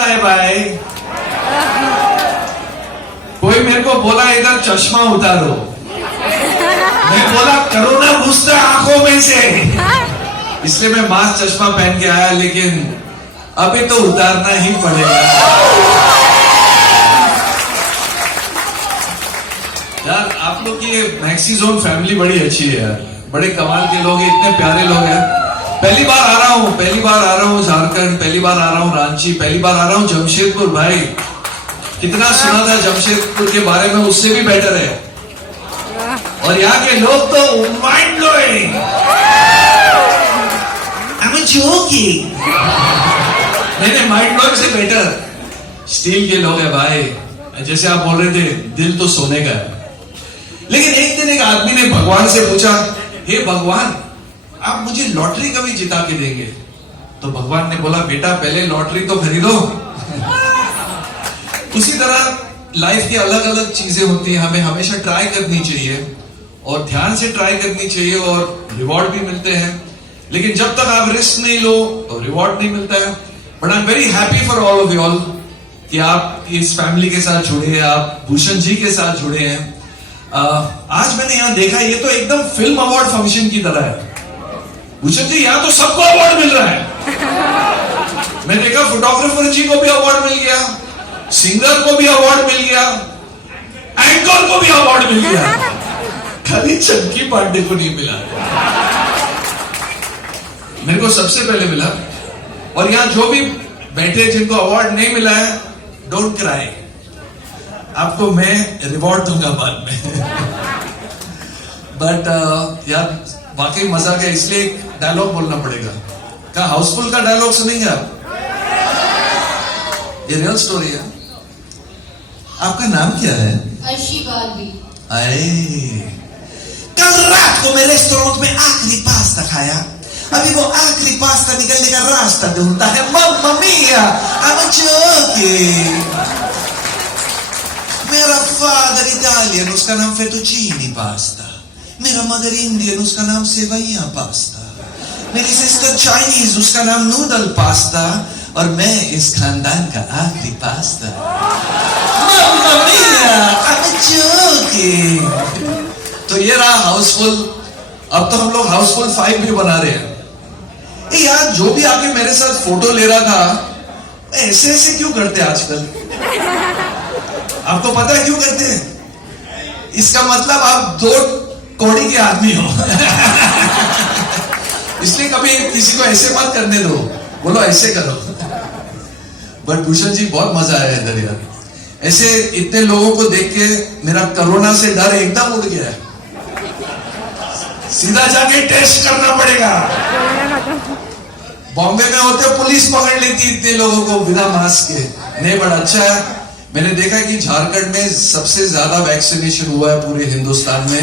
है भाई। कोई मेरे को बोला इधर चश्मा उतारो, मैं बोला कोरोना घुसता आंखों में से, इसलिए मैं मास्क चश्मा पहन के आया, लेकिन अभी तो उतारना ही पड़ेगा। यार आप लोग की मैक्सी जोन फैमिली बड़ी अच्छी है यार, बड़े कमाल के लोग हैं, इतने प्यारे लोग हैं। पहली बार आ रहा हूँ झारखंड, पहली बार आ रहा हूँ रांची, पहली बार आ रहा हूँ जमशेदपुर। भाई कितना सुना था जमशेदपुर के बारे में, उससे भी बेटर है। और यहाँ के लोग तो माइंड ब्लोइंग। I'm joking। नहीं, माइंड ब्लोइंग से बेटर स्टील के लोग हैं भाई। जैसे आप बोल रहे थे दिल तो सोने का है। लेकिन एक दिन एक आदमी ने भगवान से पूछा, हे भगवान आप मुझे लॉटरी कभी जिता के देंगे? तो भगवान ने बोला, बेटा पहले लॉटरी तो खरीदो। उसी तरह लाइफ की अलग अलग चीजें होती हैं, हमें हमेशा ट्राई करनी चाहिए और ध्यान से ट्राई करनी चाहिए और रिवॉर्ड भी मिलते हैं। लेकिन जब तक आप रिस्क नहीं लो तो रिवॉर्ड नहीं मिलता है। But I am very happy for all of you all कि आप इस फैमिली के साथ जुड़े हैं, आप भूषण जी के साथ जुड़े हैं। आज मैंने यहां देखा, ये तो एकदम फिल्म अवार्ड फंक्शन की तरह है। भूषण जी यहाँ तो सबको अवार्ड मिल रहा है। मैं देखा फोटोग्राफर जी को भी अवार्ड मिल गया, सिंगर को भी अवार्ड मिल गया, एंकर को भी अवार्ड मिल गया, खाली चंकी पांडे को नहीं मिला। मेरे को सबसे पहले मिला। और यहाँ जो भी बैठे जिनको अवार्ड नहीं मिला है, डोंट क्राई, आपको मैं रिवॉर्ड दूंगा बाद में। बट यार वाकई मजा है, इसलिए एक डायलॉग बोलना पड़ेगा। क्या हाउसफुल का डायलॉग सुनेंगे आप? ये रियल स्टोरी है। आपका नाम क्या है? अर्शी बारबी। आए, कल रात को मैं रेस्टोरेंट में आखिरी पास्ता खाया, अभी वो आखिरी पास्ता निकलने का रास्ता ढूंढता है। मम्मा मिया, I'm joking। मेरा फादर इटालियन, उसका नाम फेटुचीनी पास्ता। मेरा मदर इंडियन, उसका नाम सेवैया पास्ता। मेरी सिस्टर चाइनीज, उसका नाम नूडल पास्ता। और मैं इस खानदान का आखिरी pasta. Mamma Mia, I'm joking। तो ये रहा हाउसफुल। अब तो हम लोग हाउसफुल 5 भी बना रहे हैं। यार जो भी आके मेरे साथ फोटो ले रहा था, ऐसे ऐसे क्यों करते आजकल? आपको पता है क्यों करते हैं? इसका मतलब आप 2 कौड़ी के आदमी हो। इसलिए कभी किसी को ऐसे मत करने दो, बोलो ऐसे करो। बट भूषण जी बहुत मजा आया इधर यार, ऐसे इतने लोगों को देख के मेरा कोरोना से डर एकदम उड़ गया है। सीधा जाके टेस्ट करना पड़ेगा। बॉम्बे में होते पुलिस पकड़ लेती इतने लोगों को बिना मास्क के। नहीं, बड़ा अच्छा है। मैंने देखा कि झारखंड में सबसे ज्यादा वैक्सीनेशन हुआ है पूरे हिंदुस्तान में।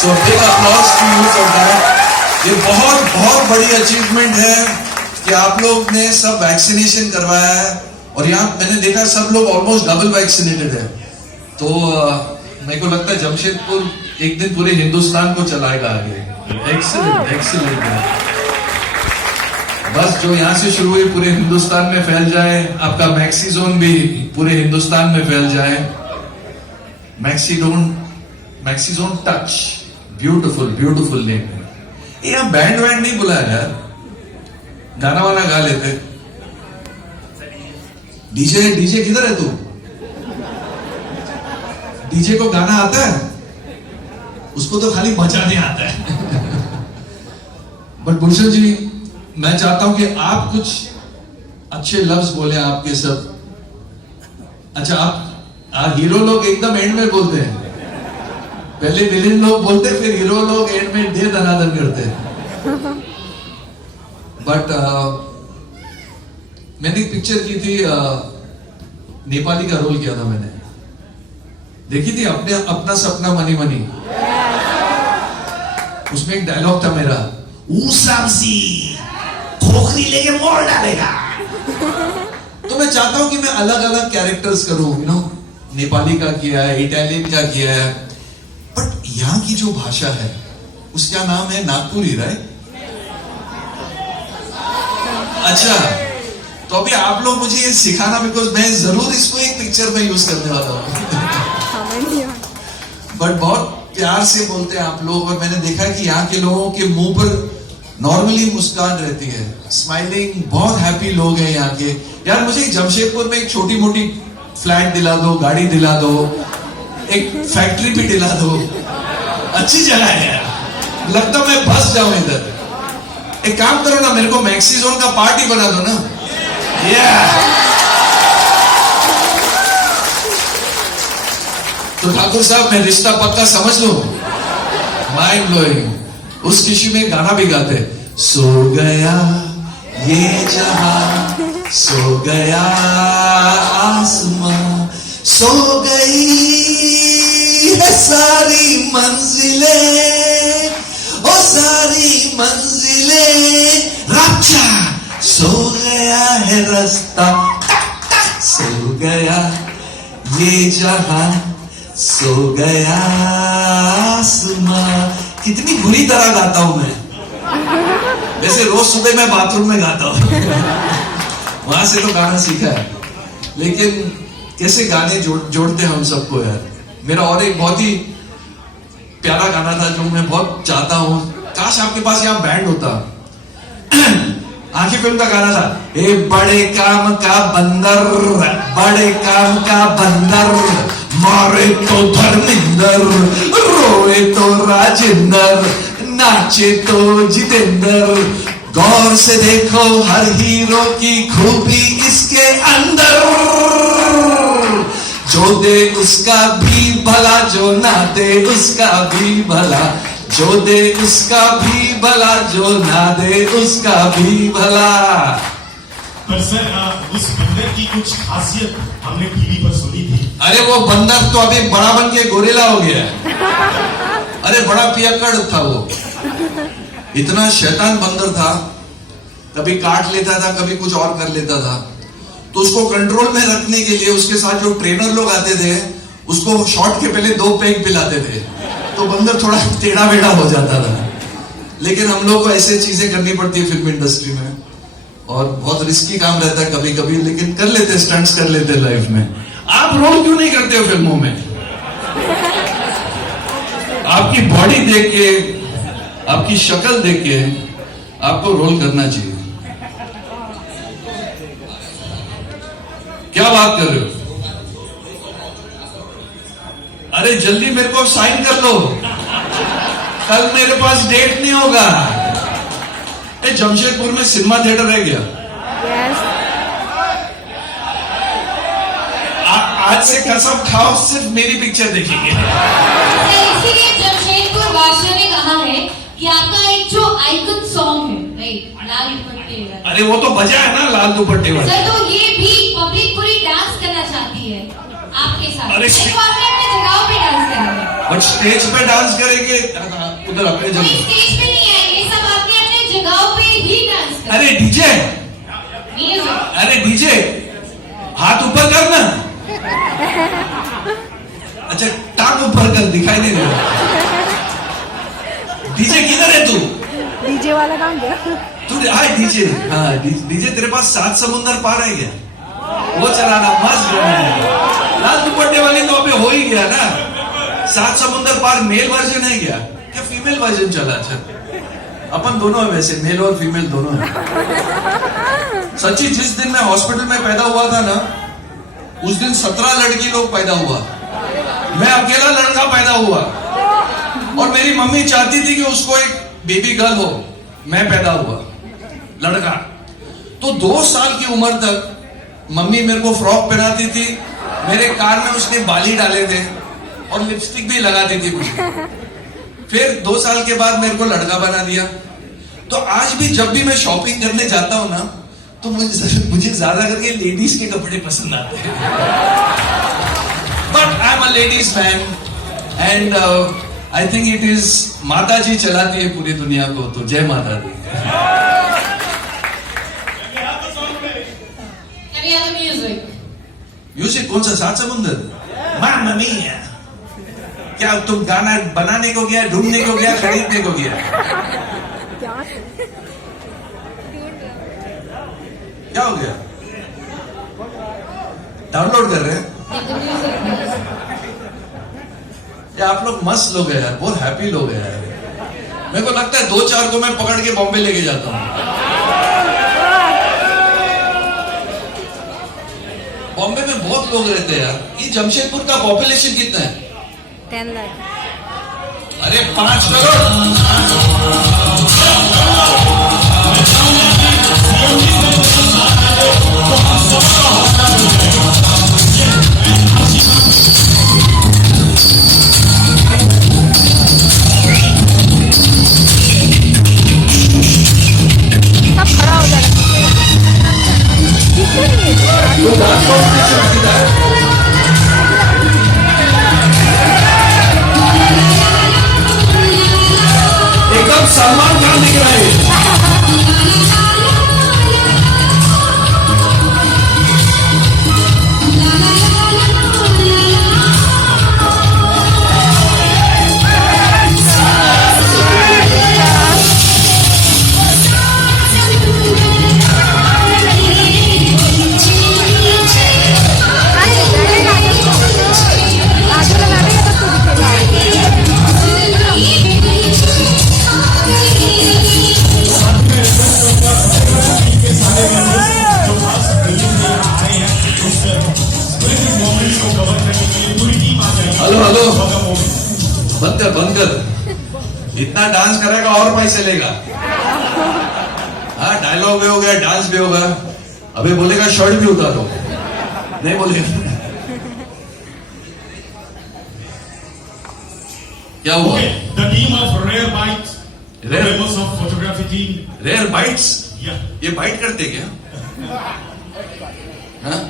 So big applause to you for that. ये बहुत बहुत बड़ी अचीवमेंट है कि आप लोग ने सब वैक्सीनेशन करवाया है। और यहाँ मैंने देखा सब लोग ऑलमोस्ट डबल वैक्सीनेटेड है। तो मेरे को लगता है जमशेदपुर एक दिन पूरे हिंदुस्तान को चलाएगा आगे। Excellent excellent. बस जो यहाँ से शुरू हुई पूरे हिंदुस्तान में फैल जाए। आपका मैक्सी जोन भी पूरे हिंदुस्तान में फैल जाए। Maxi zone touch, beautiful beautiful name है। यहाँ बैंड वैंड नहीं बुलाया यार, गाना वाला गा लेते। डीजे किधर है तू? डीजे को गाना आता है? उसको तो खाली बजाने आता है। बट भूषण जी, मैं चाहता हूं कि आप कुछ अच्छे लफ्ज बोले आपके सब। अच्छा, आप हीरो लोग एकदम एंड में बोलते हैं, पहले विलेन लोग बोलते, फिर हीरो लोग एंड में दे दनादन करते हैं। बट मैंने एक पिक्चर की थी, नेपाली का रोल किया था मैंने, देखी थी अपना सपना मनी मनी। उसमें एक डायलॉग था मेरा, खोखरी लेके मोड़ डालेगा। तो मैं चाहता हूं कि मैं अलग अलग कैरेक्टर्स करूं, यू नो। नेपाली का किया है, इटालियन का किया है, बट यहां की जो भाषा है उसका नाम है नागपुरी, राइट? अच्छा, तो अभी आप लोग मुझे ये सिखाना, बिकॉज मैं जरूर इसको एक पिक्चर में यूज करने वाला हूँ। बट बहुत प्यार से बोलते हैं आप लोग, और मैंने देखा कि यहाँ के लोगों के मुंह पर नॉर्मली मुस्कान रहती है, स्माइलिंग, बहुत हैप्पी लोग हैं यहाँ के। यार मुझे जमशेदपुर में एक छोटी मोटी फ्लैट दिला दो, गाड़ी दिला दो, एक फैक्ट्री भी दिला दो, अच्छी जगह है यार, लगता मैं फंस जाऊं इधर। एक काम करो ना, मेरे को मैक्सी जोन का पार्ट ही बना दो ना। तो ठाकुर साहब, मैं रिश्ता पक्का समझ लो, माइंड ब्लोइंग। उस किसी में गाना भी गाते, सो गया ये जहां, सो गया आसमां, सो गई है सारी मंजिलें, ओ सारी मंजिलें, राजा सो गया है रास्ता, सो गया ये जहां, सो गया आसमां। कितनी बुरी तरह गाता हूं मैं, वैसे रोज सुबह मैं बाथरूम में गाता हूं, वहां से तो गाना सीखा है, लेकिन कैसे गाने जोड़ते हम सबको यार। मेरा और एक बहुत ही प्यारा गाना था जो मैं बहुत चाहता हूं, काश आपके पास यहाँ बैंड होता। आखिर फिल्म का गाना था, ए बड़े काम का बंदर, बड़े काम का बंदर, मारे तो धर्मिंदर, रोए तो राजेंद्र, नाचे तो जितेंद्र, गौर से देखो हर हीरो की खूबी इसके अंदर, जो दे उसका भी भला, जो ना दे उसका भी भला, जो दे उसका भी भला, जो ना दे उसका भी भला। पर सर उस बंदर की कुछ खासियत हमने टीवी पर सुनी थी। अरे वो बंदर तो अभी बड़ा बन के गोरेला हो गया है। अरे बड़ा पियक्कड़ था वो, इतना शैतान बंदर था, कभी काट लेता था, कभी कुछ और कर लेता था। तो उसको कंट्रोल में रखने के लिए उसके साथ जो ट्रेनर लोग आते थे, उसको शॉट के पहले 2 पैक पिलाते थे, तो बंदर थोड़ा टेढ़ा बेढ़ा हो जाता था। लेकिन हम लोग को ऐसे चीजें करनी पड़ती है फिल्म इंडस्ट्री में, और बहुत रिस्की काम रहता है कभी कभी, लेकिन कर लेते, स्टंट्स कर लेते लाइफ में। आप रोल क्यों नहीं करते हो फिल्मों में? आपकी बॉडी देख के, आपकी शक्ल देख के आपको रोल करना चाहिए। क्या बात कर रहे हो? अरे जल्दी मेरे को साइन कर लो, कल मेरे पास डेट नहीं होगा। जमशेदपुर में सिनेमा थिएटर है क्या? आज से कसम खाओ, सिर्फ मेरी पिक्चर देखेंगे। इसीलिए जमशेदपुर वासियों ने कहा है कि आपका एक जो आइकन सॉन्ग है, राइट, लाल दुपट्टे वाला। अरे वो तो बजा है ना, लाल दुपट्टे वाला। सर तो ये भी पब्लिक पूरी डांस करना चाहती है आपके साथ। अरे तो आपने अपने जगह पे डांस करेंगे, बट स्टेज पे डांस करेंगे उधर अपने जगह। स्टेज पे नहीं आएंगे, सब आपने अपने जगह पे ही डांस करेंगे। अरे डीजे, अरे डीजे हाथ ऊपर कर ना। अच्छा टांग ऊपर कर, दिखाई नहीं रहा। डीजे किधर है तू? डीजे वाला काम क्या? तू हाय डीजे, हाँ डीजे तेरे पास 7 समुंदर पार है क्या? वो चलाना मस्त है। लाल दुपट्टे वाली तो अभी हो ही गया ना। 7 समुंदर पार मेल वर्जन है क्या फीमेल वर्जन चला? अच्छा अपन दोनों है, वैसे मेल और फीमेल दोनों है। सच्ची जिस दिन मैं हॉस्पिटल में पैदा हुआ था ना, उस दिन 17 लड़की लोग पैदा हुआ, मैं अकेला लड़का पैदा हुआ, और मेरी मम्मी चाहती थी कि उसको एक बेबी गर्ल हो, मैं पैदा हुआ लड़का। तो 2 साल की उम्र तक मम्मी मेरे को फ्रॉक पहनाती थी, मेरे कान में उसने बाली डाले थे और लिपस्टिक भी लगाती थी मुझे। फिर 2 साल के बाद मेरे को लड़का बना दिया। तो आज भी जब भी मैं शॉपिंग करने जाता हूं ना, तो मुझे ज्यादा करके लेडीज के कपड़े पसंद आते हैं। But I am a ladies man and I think it is माता जी चलाती है पूरी दुनिया को, तो जय माता दी। म्यूजिक कौन सा? 7 समुंदर? मामा मिया। क्या तुम गाना बनाने को गया, ढूंढने को गया, खरीदने को गया? क्या हो गया? डाउनलोड कर रहे हैं? Get the music, please. ये आप लोग मस्त लोग हैं यार, बहुत हैप्पी लोग हैं यार। मेरे को लगता है 2-4 को मैं पकड़ के बॉम्बे लेके जाता हूँ। बॉम्बे में बहुत लोग रहते हैं यार। ये जमशेदपुर का पॉपुलेशन कितना है? 10 लाख। अरे 5 करोड़। सब खड़ा हो जाएगा। दिखता नहीं है। तो डांस कॉम्पिटिशन कितना है? एकदम सलमान खान दिख रहा है। आगे लगा देगा तब तो दिखेगा। हेलो हेलो, बंद कर। इतना डांस करेगा और पैसे लेगा। हाँ, डायलॉग भी हो गया, डांस भी होगा। अबे बोलेगा शर्ट भी उतारो, नहीं बोलेगा। क्या हुआ? Okay, the team of Rare Bites, Rare? members of photography team. Rare bites? Yeah. ये बाइट करते क्या? हाँ?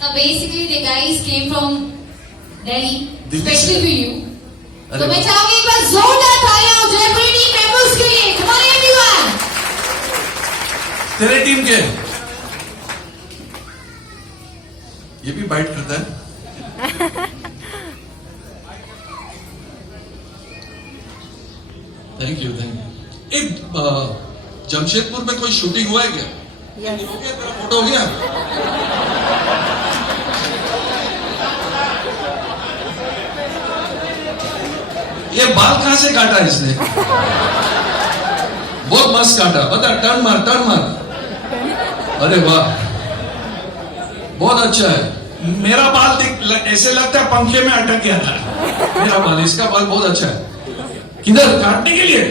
So basically the guys came from Delhi, Delhi especially से? for you. अरे तो मैं वाह। चाहूंगी एक बार जोरदार तालियां हो जयपुरी टीम मेंबर्स के लिए। Come on everyone. तेरे टीम के ये भी बाइट करता है। Thank you. एक जमशेदपुर में कोई शूटिंग हुआ है क्या? Yes. हो गया, तेरा फोटो हो गया? ये बाल कहां से काटा इसने? बहुत मस्त काटा। बता, टर्न मार। अरे वाह, बहुत अच्छा है। मेरा बाल ऐसे लगता है पंखे में अटक गया था। मेरा बाल, इसका बाल बहुत अच्छा है। किधर काटने के लिए?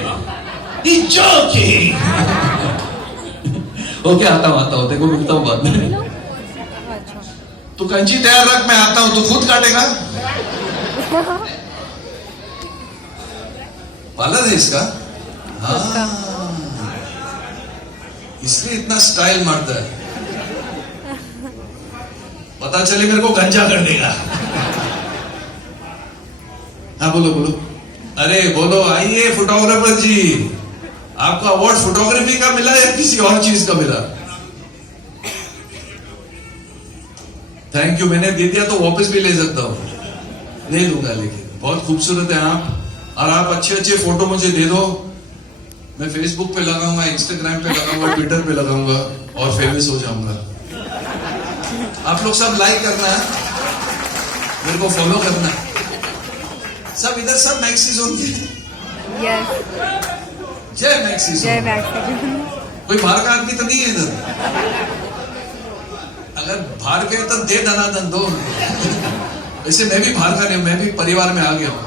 ओके, आता हूँ, देखो रुकता हूँ बाद में। अच्छा। तू कंची तैयार रख, मैं आता हूं। तू खुद काटेगा? पार्लर है इसका? हाँ, इसलिए इतना स्टाइल मारता है। पता चले मेरे को गंजा कर देगा। हाँ बोलो। अरे बोलो, आइए फोटोग्राफर जी। आपको अवार्ड फोटोग्राफी का मिला या किसी और चीज का मिला? थैंक यू, मैंने दे दिया तो वापस भी ले सकता हूं। ले लूंगा, लेकिन बहुत खूबसूरत है आप। और आप अच्छे फोटो मुझे दे दो, मैं फेसबुक पे लगाऊंगा, इंस्टाग्राम पे लगाऊंगा, ट्विटर पे लगाऊंगा और फेमस हो जाऊंगा। आप लोग सब लाइक करना है, मेरे को फॉलो करना है। सब इधर सब मैक्सी जोन के। Yes. जय मैक्सी जय जोन। मैक्स। कोई बाहर का आदमी तो नहीं है इधर? अगर बाहर के तो दे दनादन दो। वैसे मैं भी बाहर का नहीं, मैं भी परिवार में आ गया हूं।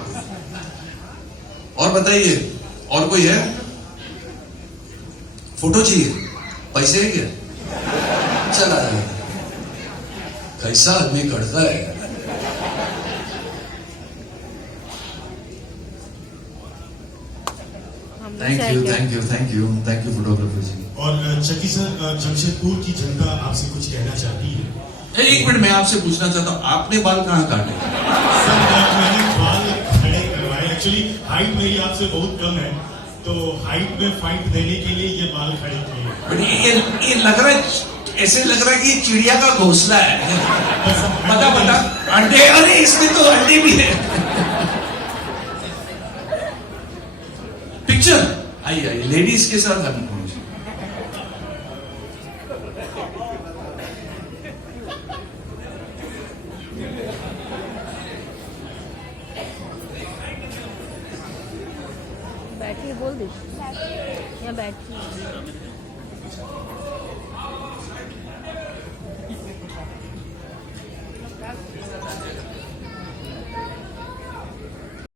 और बताइए, और कोई है? फोटो चाहिए? पैसे है क्या? चला कैसा आदमी करता है। थैंक यू फोटोग्राफर जी। और चकी सर, जमशेदपुर की जनता आपसे कुछ कहना चाहती है। एक मिनट, मैं आपसे पूछना चाहता हूँ, आपने बाल कहाँ काटे? सर, मैंने बाल खड़े करवाए। एक्चुअली हाइट मेरी आपसे बहुत कम है, तो हाइट में फाइट देने के लिए ये बाल खड़े किए। बट ये लग रहा है, ऐसे लग रहा है कि ये चिड़िया का घोंसला है। बता अंडे, अरे इसमें तो अंडे भी है। पिक्चर आइए लेडीज के साथ हम। बैठिए बोल दे यहाँ बैठिए